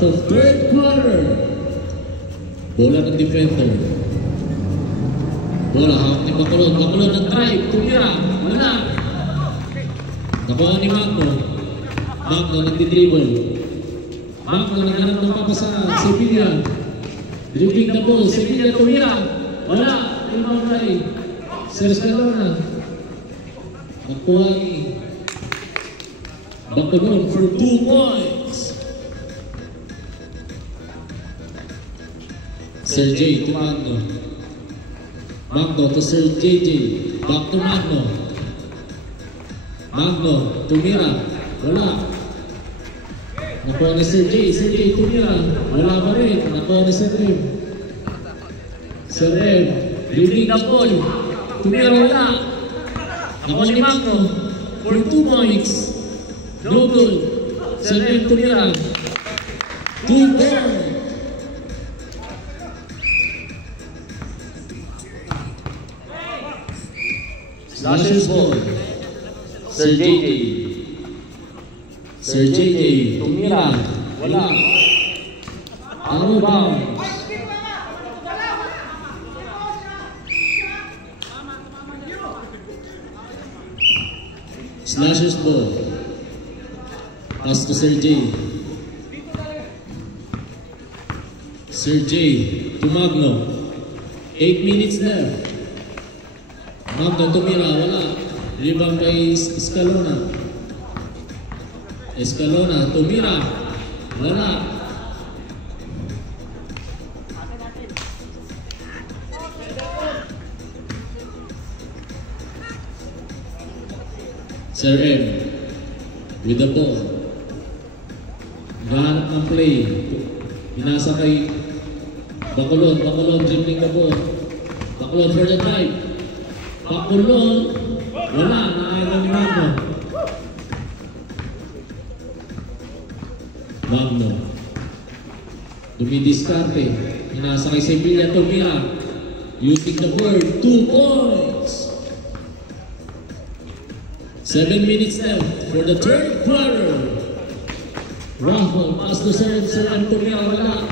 start of third quarter. Bola ng defender. Bola, hawak ni Bacolod. Bacolod ng drive. Tumira. Wala. Nakuha ni Magno. Magno nagdi-dribble. Magno naghanap ng papasa. Sevilla. Dribbling the ball. Sevilla tumira. Wala. Rebound drive. Sersalona. Nakuha ni Bacolod for 2 points. Sir J to Magno. Magno to Sir JJ. Back to Magno. Magno, tumira. Wala. Nakuha ni Sir J. Sir J tumira. Wala pa rin. Nakuha ni Sir Rev. Sir Rev. Dribbling the ball. Tumira. Wala. Nakuha ni Magno. For 2 points. No good. Sir Rev tumira. 2 points. Slashers ball. Sir JJ. Sir JJ. Tumira. Wala. Out of bounds. Slashers ball. Pass to Sir J. Sir J. To Magno. 8 minutes left. Magno tumira, wala. Rebound kay Escalona. Escalona, tumira. Wala. Sir M. With the ball. Gahanap ng play. Pinasa kay Bacolod. Bacolod dribbling the ball. Bacolod for the drive. Bacolod, wala, nakailan ni Magno. Magno. Dumidiskarte. Hinasa kay Sevilla, tumira. Using the board, 2 points. 7 minutes left for the third quarter. Raffle, pass to Sir tumira, wala.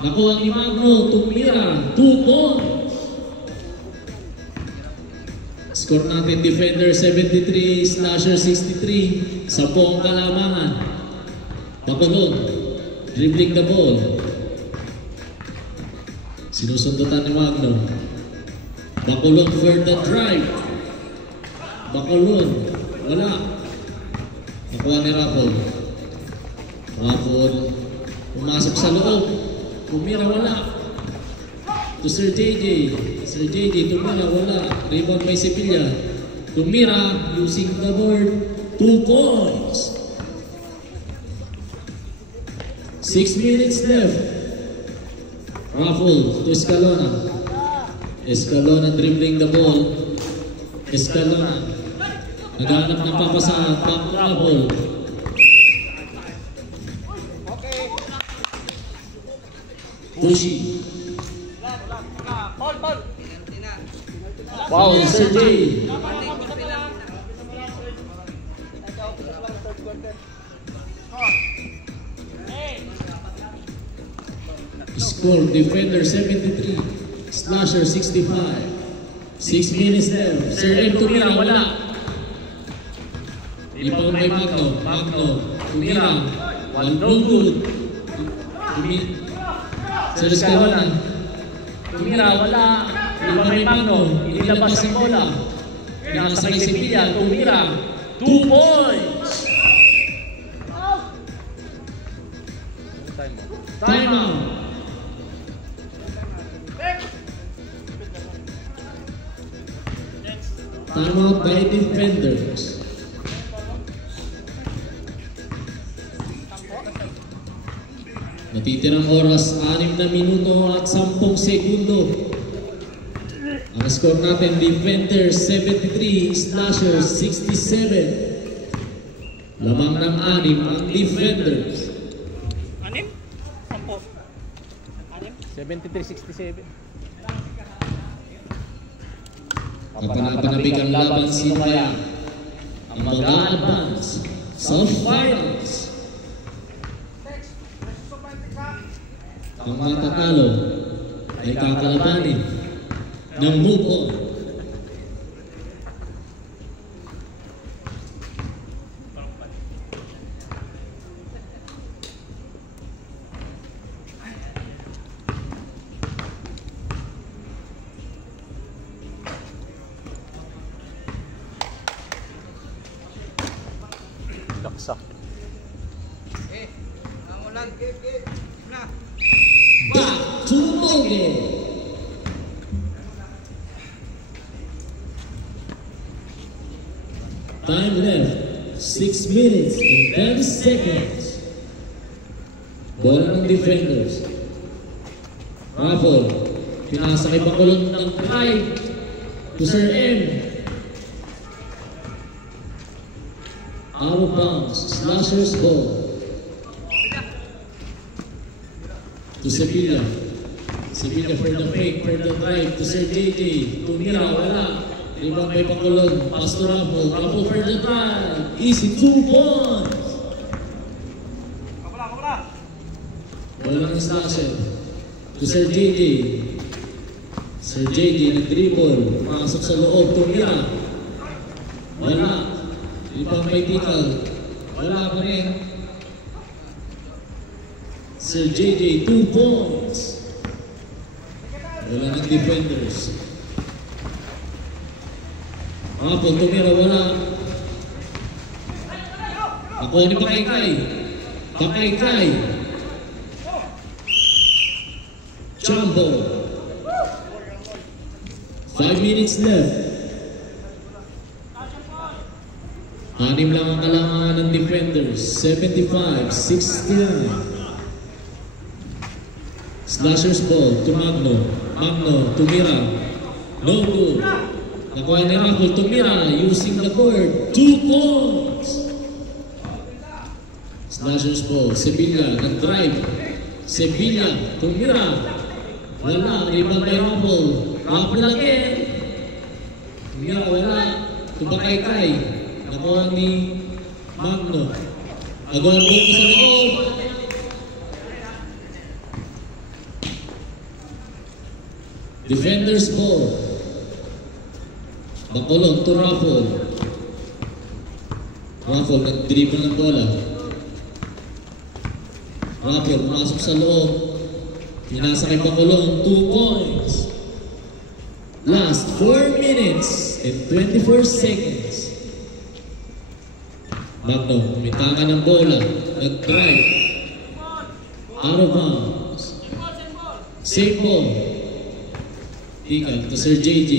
Nakuha ni Magno, tumira, 2 points. Score natin, defender 73, slasher 63. 10 ang kalamangan. Bacolod, dribbling the ball. Sinusundutan ni Magno. Bacolod for the drive. Bacolod, wala. Nakuha ni Raffle. Raffle, pumasok sa loob. Pumira, wala. To Sir JJ. Sir JJ, tumira, wala. Rebound by Sevilla. Tumira, using the board. 2 points. 6 minutes left. Raffle to Escalona. Escalona dribbling the ball. Escalona. Naghanap ng papasa. Back Raffle. Pushi. Wow, Sir J. Score, defender 73, slasher 65. 6 minutes left. Sir M tumira, wala. Rebound by Magno. Magno tumira. No good. Sir Escalona. Tumira, wala. Rebound by Magno. Inilabas ang bola. Pinakasa kay Sevilla. Tumira. 2 points. Time out. Time out by defenders. Natitirang oras, 6 na minuto at 10 segundo. Ang score natin, defenders 73, slashers 67. Lamang ng 6 ang defenders. 73-67. Kapanapanabi ang laban, sino kaya ang mag-a-advance sa finals? Ang matatalo ay kakalabanin ng move on. Daksa. Back to bogey. Time left 6 minutes and 10 seconds. Bola ng defenders. Raffle. Pinasa kay Bacolod ng drive to Sir M. Out of bounds. Slashers ball. To Sevilla. Sevilla for the fake, for the drive to Sir JJ. Tumira, wala. Rebound by Bacolod. Pass to Raffle. Raffle for the drive. Easy 2 points. Wala ng slasher. To Sir JJ. Sir JJ nag-dribble. Pasok sa loob. Tumira. Wala. Rebound by Tikal. Wala pa rin. Sir JJ, 2 points. Wala ng defenders. Raffle, tumira, wala. Ako ni Pakaykay. Pakaykay. Jumbo. 5 minutes left. 6 lang ang kailangan ng defenders. 75-69. Slashers ball to Magno. Magno, tumira. No good. Nakuha ni Raffle, tumira. Using the board. 2 points. Slashers ball. Sevilla, nag-drive. Sevilla, tumira. Wala. Rebound by Raffle. Raffle again. Tumira, wala. Tubakaykay. Nakuha ni Magno. Nagawa mo sa loob. Defenders ball. Bacolod to Raffle. Raffle nag-dribble ng bola. Raffle pumasok sa loob. Pinasa kay Bacolod. 2 points. Last 4 minutes and 24 seconds. Magno, umitanga ng bola. Nag-drive. Out of bounds. Save ball. Tikal to Sir JJ.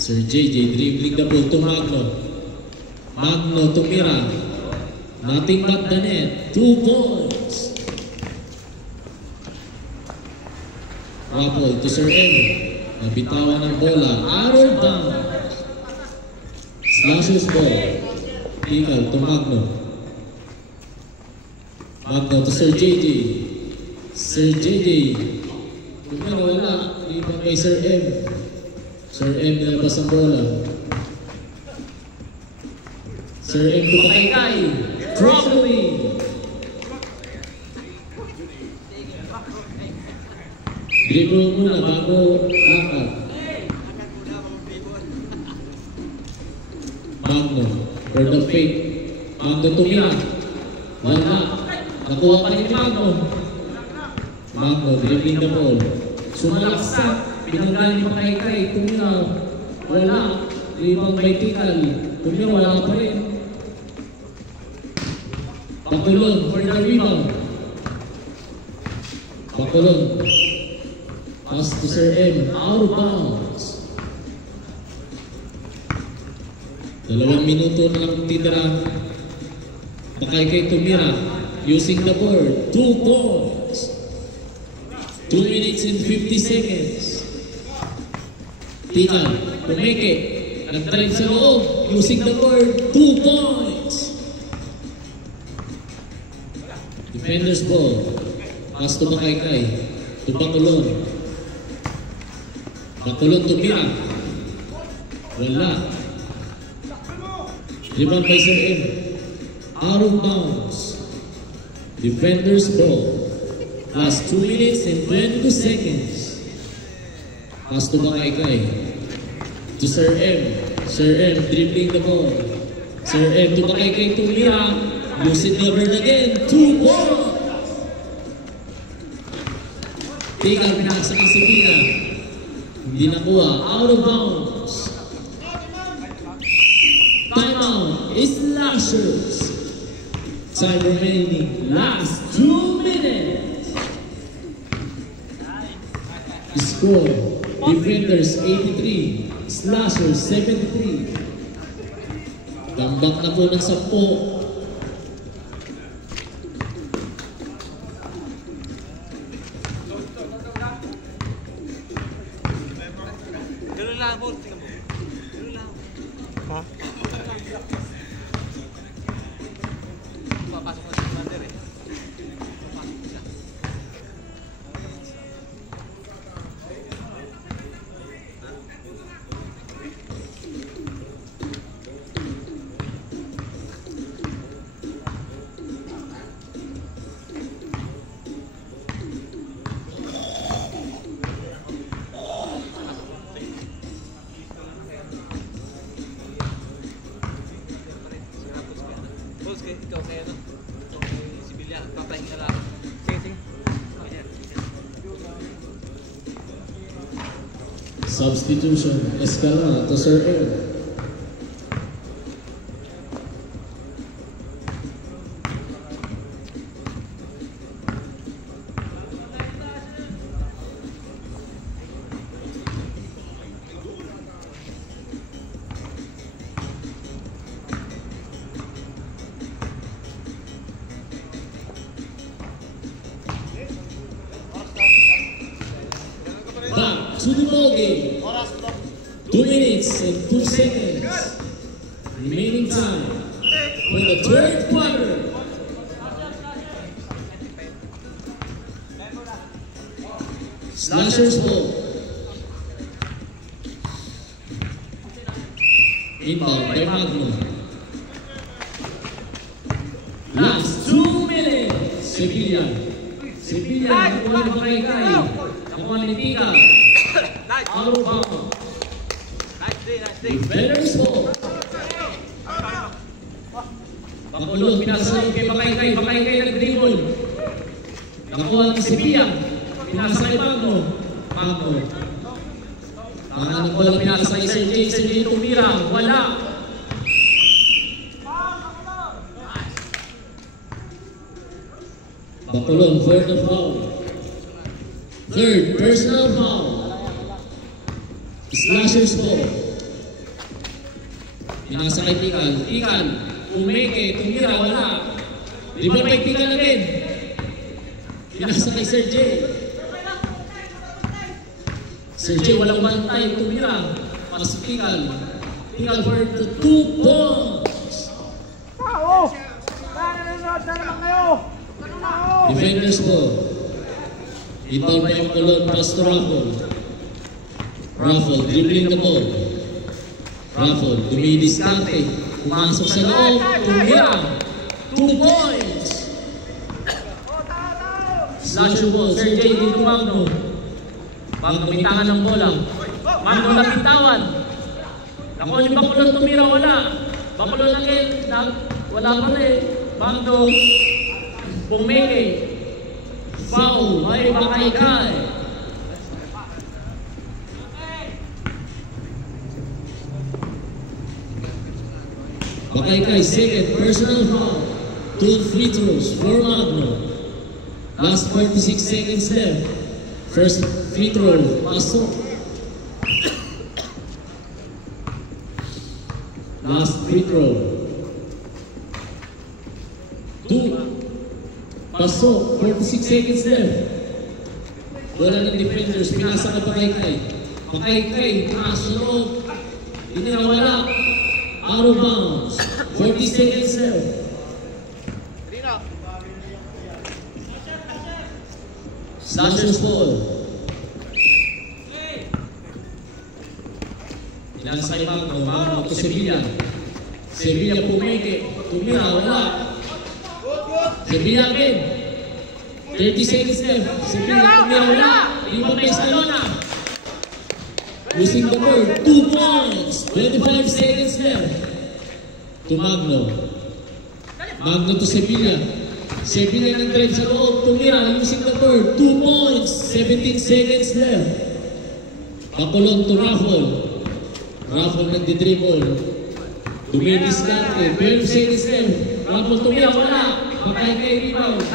Sir JJ dribbling the ball to Magno. Magno tumira. Nothing but the net. 2 points. Raffle to Sir M. Nabitawan ng bola. Out of bounds. Slashers ball. Tikal to Magno. Magno to Sir JJ. Sir JJ. Tumira, wala. Rebound kay Sir M. Sir M nalabas ang bola. Sir M to Pakaykay. Traveling. Dribble muna bago lakad. Magno for the fake. Magno tumira. Wala. Nakuha pa ni Magno. Magno dribbling the ball. Sumalaksak. Pinanggal ni Pakaykay. Tumira. Wala. Rebound by Tikal. Tumira. Wala pa rin. Bacolod for the rebound. Bacolod. Pass to Sir M. Out of bounds. 2 minuto na lang titira. Pakaykay tumira. Using the board. 2 points. 2 minutes and 50 seconds. Tikal, tumeke. Nag-drive sa loob. Using the board. 2 points. Defenders ball. Pass to Pakaykay. To Bacolod. Bacolod tumira. Wala. Rebound by Sir M. Out of bounds. Defenders ball. Last 2 minutes and 22 seconds. Pass to Bakaykay. To Sir M. Sir M dribbling the ball. Sir M to Bakaykay to Mira. Use it covered again. 2 balls. Tika pinaksa ni Sevilla. Hindi nakuha. Out of bounds. Timeout. Slashers. Time remaining. Last 2 minutes. Score. Defenders 83. Slashers 73. Gambak na po ng 10. Substitution, Escala to Sir M. Back to the ball game. 2 minutes and 2 seconds. Remaining time for the third quarter. Slashers ball. Inbound by Magno. Last 2 minutes. Sevilla. Sevilla, nakuha ng Bakaykay. Nakuha ni Tika. Out of bounds. Defenders ball. Pakulong, pinasa kay Bakaykay. Bakaykay nag-dribble. Nakuha ni Sevilla. Pinasa kay Magno. Magno. Ang bola pinasa kay Sir J. Sir J tumira. Wala. Pakulong, third foul. Third personal foul. Slashers ball. Pinasa kay Tikal. Tikal. Umeke. Tumira. Wala. Rebound by Tikal again. Pinasa kay Sir J. Sir J walang bantay. Tumira. Pasok Tikal. Tikal for the 2 points. Defenders ball. Inbound by Makulon. Pass to Raffle. Raffle dribbling the ball. Raffle, dumidiskarte, pumasok sa loob, tumira, 2 points. Slasher ball, Sir J. dito Magno. Magno bintangan ng bola. Magno napitawan. Nakuha yung Bakulon, tumira, wala. Bakulon again, wala pa rin. Magno, pumeke. Foul, may Bakaykay. Bakaykay, second personal foul. 2 free throws for Magno. Last 46 seconds left. First free throw, pasok. Last free throw. 2. Pasok, 46 seconds left. Bola ng defenders, pinasa ka Bakaykay. Bakaykay, pinasa loob. Hindi na wala. Out of bounds. 40 seconds left. Slashers ball. Inasay Magno. Magno to Sevilla. Sevilla pumeke. Tumira. Wala. Sevilla again. 30 seconds left. Sevilla tumira, wala. Rebound by Escalona. Using the board, 2 points. 25 seconds left. To Magno. Magno to Sevilla. Sevilla ng drive sa loob. Tumira using the board, 2 points. 17 seconds left. Bacolod to Raffle. Raffle nagdi-dribble. Duminis natin. 12 seconds left. Raffle tumira, wala. Patay kay rebound.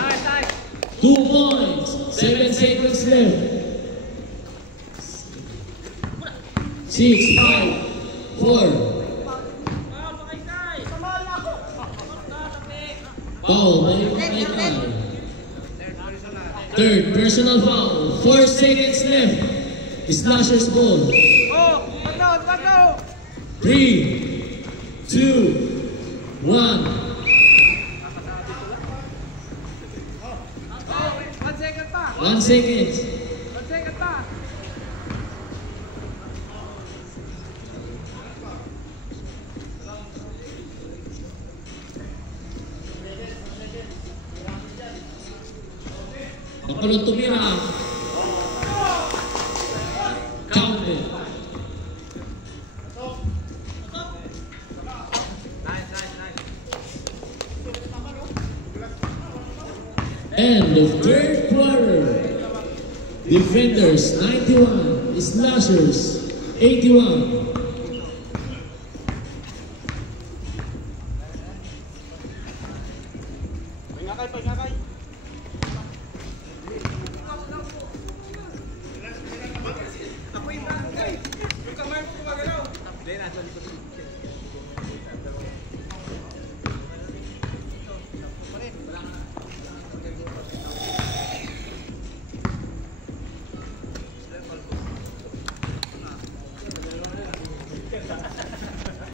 2 points. 7 seconds left. 6, 5, 4. Foul, may third, personal foul. 4 seconds left. Slashers ball. 3, 2, 1. 1 second. Bacolod tumira. Counted. End of third quarter. Defenders 91, Slashers 81.